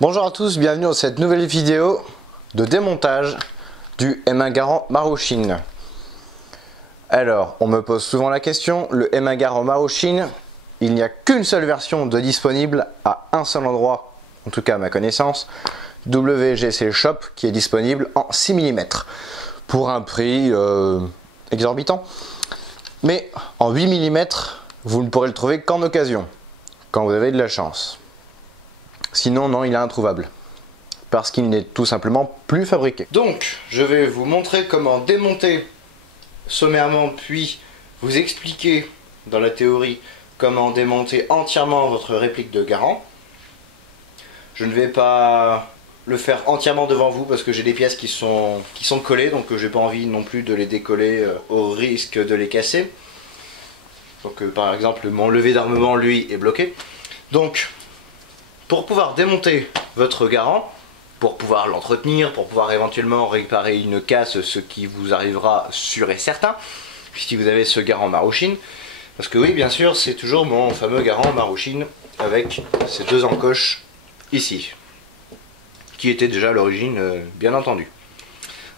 Bonjour à tous, bienvenue dans cette nouvelle vidéo de démontage du M1 Garand Maruchin. Alors, on me pose souvent la question, le M1 Garand Maruchin, il n'y a qu'une seule version de disponible à un seul endroit, en tout cas à ma connaissance, WGC Shop, qui est disponible en 6 mm, pour un prix exorbitant. Mais en 8 mm, vous ne pourrez le trouver qu'en occasion, quand vous avez de la chance. Sinon, non, il est introuvable. Parce qu'il n'est tout simplement plus fabriqué. Donc, je vais vous montrer comment démonter sommairement, puis vous expliquer dans la théorie comment démonter entièrement votre réplique de Garand. Je ne vais pas le faire entièrement devant vous parce que j'ai des pièces qui sont collées, donc j'ai pas envie non plus de les décoller au risque de les casser. Donc par exemple, mon levier d'armement, lui, est bloqué. Donc, pour pouvoir démonter votre Garand, pour pouvoir l'entretenir, pour pouvoir éventuellement réparer une casse, ce qui vous arrivera sûr et certain, si vous avez ce Garand Maruchin, parce que oui, bien sûr, c'est toujours mon fameux Garand Maruchin avec ces deux encoches ici, qui étaient déjà à l'origine, bien entendu.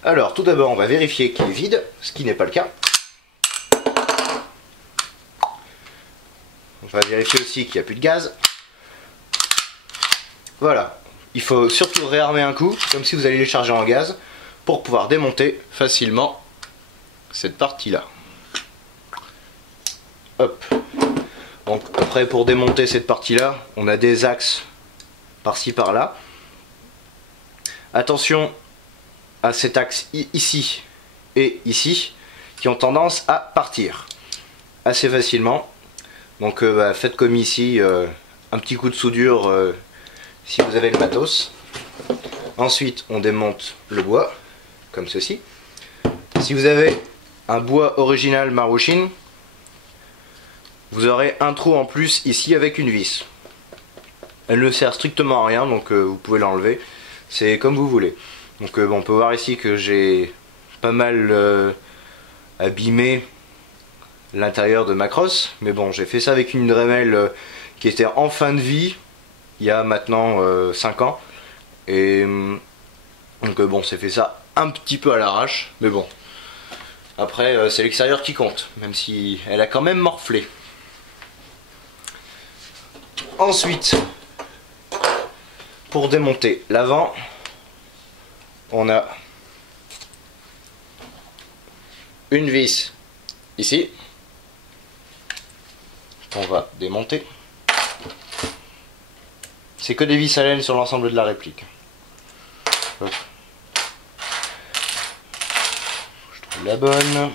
Alors, tout d'abord, on va vérifier qu'il est vide, ce qui n'est pas le cas. On va vérifier aussi qu'il n'y a plus de gaz. Voilà, il faut surtout réarmer un coup, comme si vous alliez les charger en gaz, pour pouvoir démonter facilement cette partie-là. Hop. Donc après, pour démonter cette partie-là, on a des axes par-ci par-là. Attention à cet axe ici et ici, qui ont tendance à partir assez facilement. Donc faites comme ici, un petit coup de soudure si vous avez le matos. Ensuite, on démonte le bois, comme ceci. Si vous avez un bois original Maruchin, vous aurez un trou en plus ici avec une vis. Elle ne sert strictement à rien, donc vous pouvez l'enlever. C'est comme vous voulez. Donc bon, on peut voir ici que j'ai pas mal abîmé l'intérieur de ma crosse. Mais bon, j'ai fait ça avec une Dremel qui était en fin de vie, il y a maintenant 5 ans. Et donc bon, c'est fait ça un petit peu à l'arrache, mais bon. Après, c'est l'extérieur qui compte, même si elle a quand même morflé. Ensuite, pour démonter l'avant, on a une vis ici qu'on va démonter. C'est que des vis à laine sur l'ensemble de la réplique. Hop. Je trouve la bonne.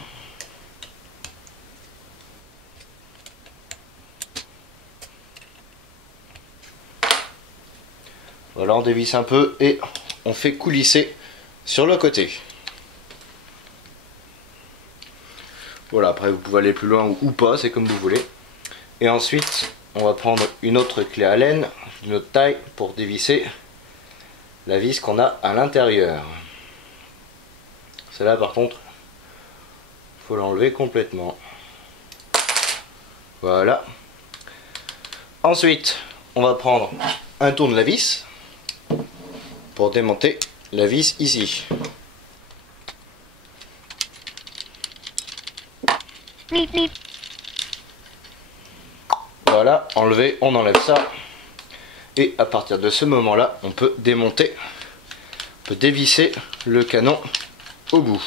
Voilà, on dévisse un peu et on fait coulisser sur le côté. Voilà, après vous pouvez aller plus loin ou pas, c'est comme vous voulez. Et ensuite, on va prendre une autre clé à laine d'une autre taille pour dévisser la vis qu'on a à l'intérieur. Celle-là par contre, il faut l'enlever complètement. Voilà. Ensuite, on va prendre un tournevis pour démonter la vis ici. Voilà, enlever, on enlève ça. Et à partir de ce moment-là, on peut démonter, on peut dévisser le canon au bout.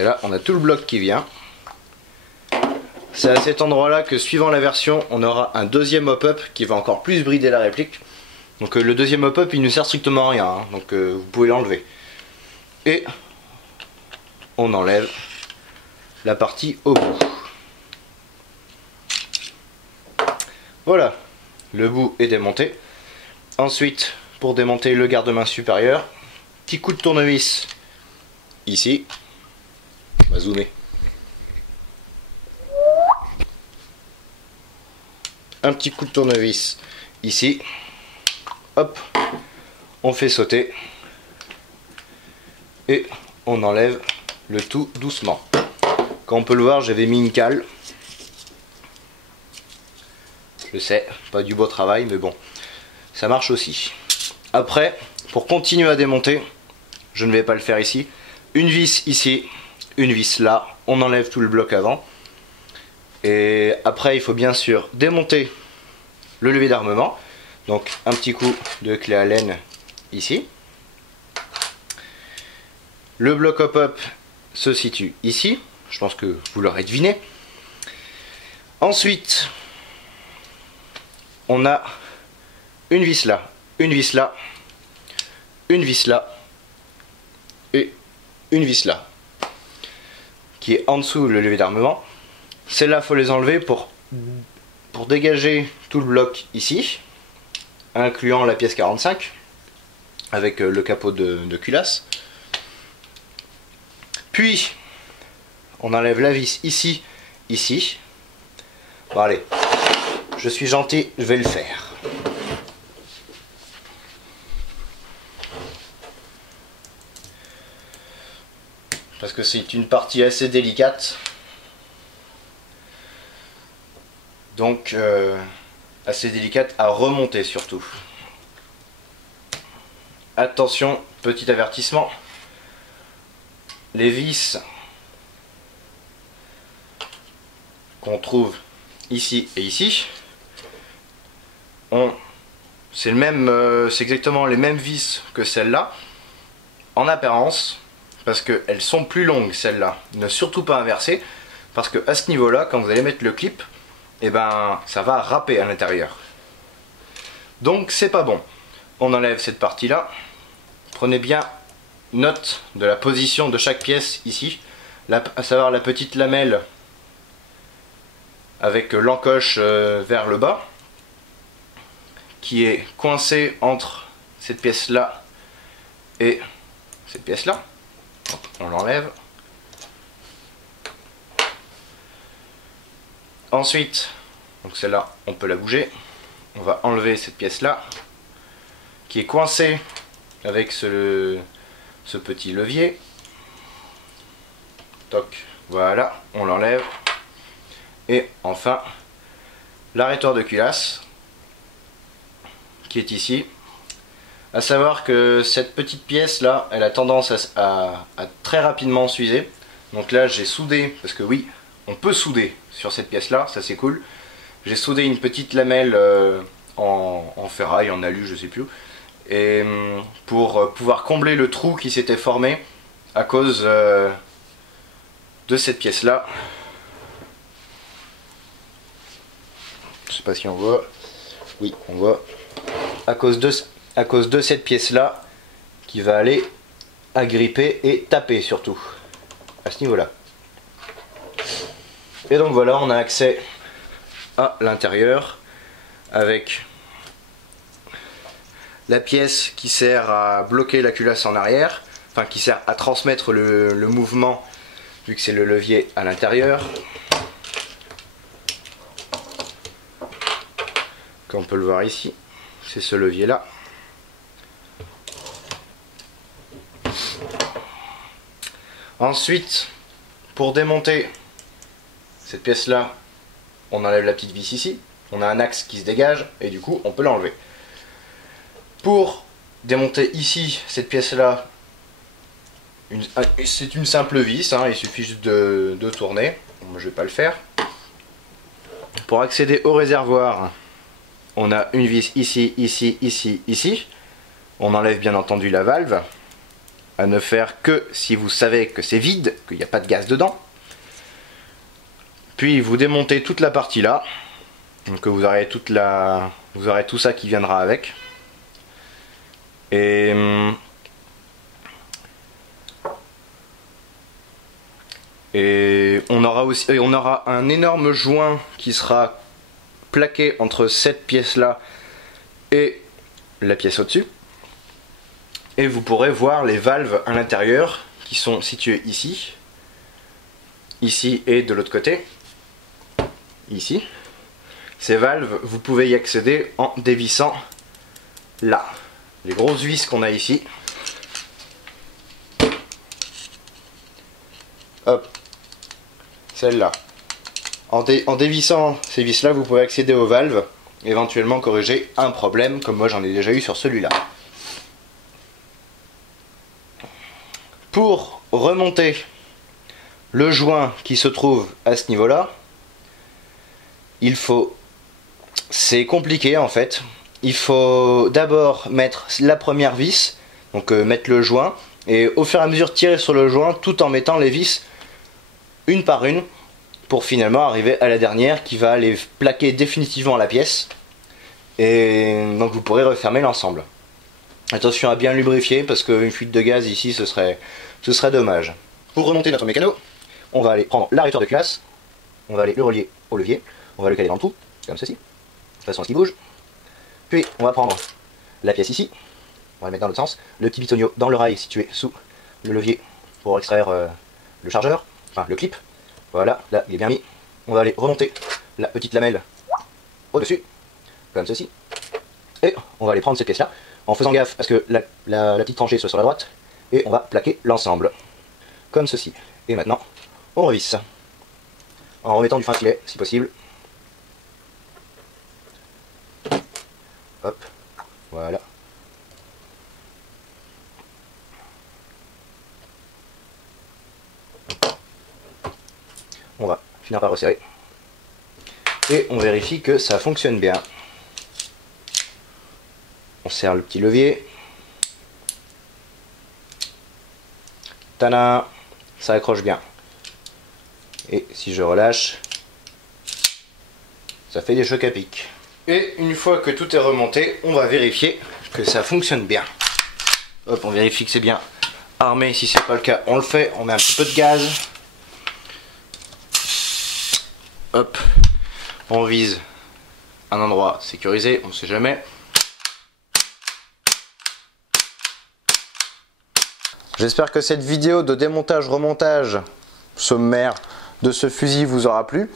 Et là, on a tout le bloc qui vient. C'est à cet endroit-là que, suivant la version, on aura un deuxième hop-up qui va encore plus brider la réplique. Donc le deuxième hop-up, il ne sert strictement à rien, hein, donc vous pouvez l'enlever. Et on enlève la partie au bout. Voilà, le bout est démonté. Ensuite, pour démonter le garde-main supérieur, petit coup de tournevis ici. On va zoomer. Un petit coup de tournevis ici. Hop, on fait sauter. Et on enlève le tout doucement. Comme on peut le voir, j'avais mis une cale Je sais, pas du beau travail, mais bon, ça marche aussi. Après, pour continuer à démonter, je ne vais pas le faire ici. Une vis ici, une vis là, on enlève tout le bloc avant. Et après, il faut bien sûr démonter le levier d'armement. Donc un petit coup de clé Allen ici. Le bloc hop-up se situe ici. Je pense que vous l'aurez deviné. Ensuite, on a une vis là, une vis là, une vis là et une vis là, qui est en dessous le levier d'armement. Celles-là, il faut les enlever pour dégager tout le bloc ici, incluant la pièce 45, avec le capot de culasse. Puis, on enlève la vis ici, ici. Bon allez, je suis gentil, je vais le faire. Parce que c'est une partie assez délicate. Donc, assez délicate à remonter surtout. Attention, petit avertissement. Les vis qu'on trouve ici et ici, c'est exactement les mêmes vis que celles-là, en apparence, parce qu'elles sont plus longues celles-là. Ne surtout pas inverser, parce que à ce niveau-là, quand vous allez mettre le clip, et ben ça va râper à l'intérieur. Donc c'est pas bon. On enlève cette partie-là. Prenez bien note de la position de chaque pièce ici, à savoir la petite lamelle avec l'encoche vers le bas, qui est coincée entre cette pièce là et cette pièce là. On l'enlève. Ensuite, donc celle-là, on peut la bouger. On va enlever cette pièce là, qui est coincée avec ce petit levier. Toc, voilà, on l'enlève. Et enfin, l'arrêteur de culasse, qui est ici. À savoir que cette petite pièce là, elle a tendance à très rapidement s'user. Donc là j'ai soudé, parce que oui, on peut souder sur cette pièce là, ça c'est cool. J'ai soudé une petite lamelle en ferraille, en alu, je sais plus. Et pour pouvoir combler le trou qui s'était formé à cause de cette pièce là. Je sais pas si on voit. Oui, on voit. À cause de cette pièce là qui va aller agripper et taper surtout à ce niveau là. Et donc voilà, on a accès à l'intérieur avec la pièce qui sert à bloquer la culasse en arrière, enfin qui sert à transmettre le mouvement vu que c'est le levier à l'intérieur. Comme on peut le voir ici, c'est ce levier là. Ensuite, pour démonter cette pièce là, on enlève la petite vis ici, on a un axe qui se dégage et du coup on peut l'enlever. Pour démonter ici cette pièce là, c'est une simple vis, hein, il suffit juste de tourner. Moi je vais pas le faire. Pour accéder au réservoir, on a une vis ici, ici, ici, ici. On enlève bien entendu la valve, à ne faire que si vous savez que c'est vide, qu'il n'y a pas de gaz dedans. Puis vous démontez toute la partie là, donc vous aurez tout ça qui viendra avec. Et on aura un énorme joint qui sera plaqué entre cette pièce là et la pièce au-dessus. Et vous pourrez voir les valves à l'intérieur qui sont situées ici, ici et de l'autre côté, ici. Ces valves, vous pouvez y accéder en dévissant là, les grosses vis qu'on a ici. Hop, celle-là, En dévissant ces vis là, vous pouvez accéder aux valves, éventuellement corriger un problème comme moi j'en ai déjà eu sur celui-là. Pour remonter le joint qui se trouve à ce niveau là, c'est compliqué en fait, il faut d'abord mettre la première vis, donc mettre le joint, et au fur et à mesure tirer sur le joint tout en mettant les vis une par une, pour finalement arriver à la dernière qui va aller plaquer définitivement la pièce, et donc vous pourrez refermer l'ensemble. Attention à bien lubrifier parce qu'une fuite de gaz ici ce serait dommage. Pour remonter notre mécano, on va aller prendre l'arrêteur de classe, on va aller le relier au levier, on va le caler dans le trou, comme ceci, de façon à ce qu'il bouge. Puis on va prendre la pièce ici, on va la mettre dans l'autre sens, le petit bitonio dans le rail situé sous le levier pour extraire le chargeur, enfin le clip. Voilà, là il est bien mis. On va aller remonter la petite lamelle au-dessus, comme ceci. Et on va aller prendre cette pièce là, en faisant gaffe parce que la petite tranchée soit sur la droite, et on va plaquer l'ensemble, comme ceci. Et maintenant, on revisse, en remettant du fin filet si possible. Hop, voilà. On va finir par resserrer. Et on vérifie que ça fonctionne bien. On serre le petit levier. Tadam, ça accroche bien. Et si je relâche, ça fait des chocs à pic. Et une fois que tout est remonté, on va vérifier que ça fonctionne bien. Hop, on vérifie que c'est bien armé. Si c'est pas le cas, on le fait. On met un petit peu de gaz. Hop, on vise un endroit sécurisé, on ne sait jamais. J'espère que cette vidéo de démontage-remontage sommaire de ce fusil vous aura plu.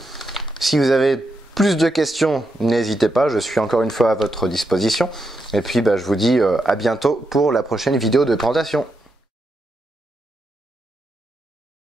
Si vous avez plus de questions, n'hésitez pas, je suis encore une fois à votre disposition. Et puis je vous dis à bientôt pour la prochaine vidéo de présentation.